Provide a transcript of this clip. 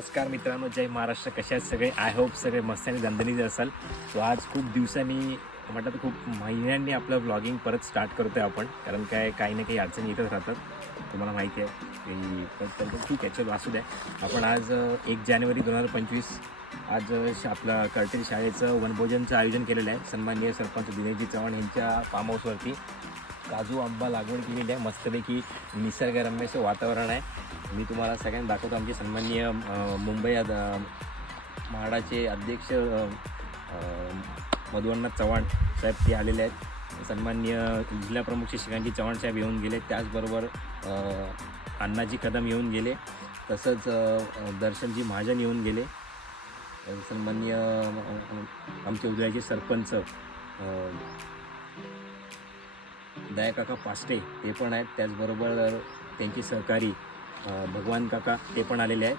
नमस्कार मित्रांनो, जय महाराष्ट्र. कशा आहेत सगळे? आय होप सगळे मस्त आणि दणदणीत असाल. तो आज खूप दिवसांनी म्हटलं तर खूप महिन्यांनी आपलं व्लॉगिंग परत स्टार्ट करतो आहे आपण. कारण काही ना काही अडचणी येतच राहतात, तुम्हाला माहिती आहे की. पण ठीक आहे, चलो असू द्या. आपण आज 1 जानेवारी 2025 आज आपला कर्टेल शाळेचं वनभोजनचं आयोजन केलेलं आहे. सन्माननीय सरपंच दिनेशजी चव्हाण यांच्या फार्म हाऊसवरती काजू आंबा लागवड केलेली आहे. मस्तपैकी निसर्गरम्य असं वातावरण आहे. मी तुम्हाला सगळ्यांना दाखवतो. आमचे सन्माननीय मुंबई म्हाडाचे अध्यक्ष मधुअण्णा चव्हाण साहेब ते आलेले आहेत. सन्माननीय जिल्हा प्रमुख श्री चव्हाण साहेब येऊन गेले. त्याचबरोबर अण्णाजी कदम येऊन गेले. तसंच दर्शनजी महाजन येऊन गेले. सन्माननीय आमचे उदयाचे सरपंच दयाकाका पास्टे ते पण आहेत. त्याचबरोबर त्यांचे सहकारी भगवान काका ते पण आलेले आहेत.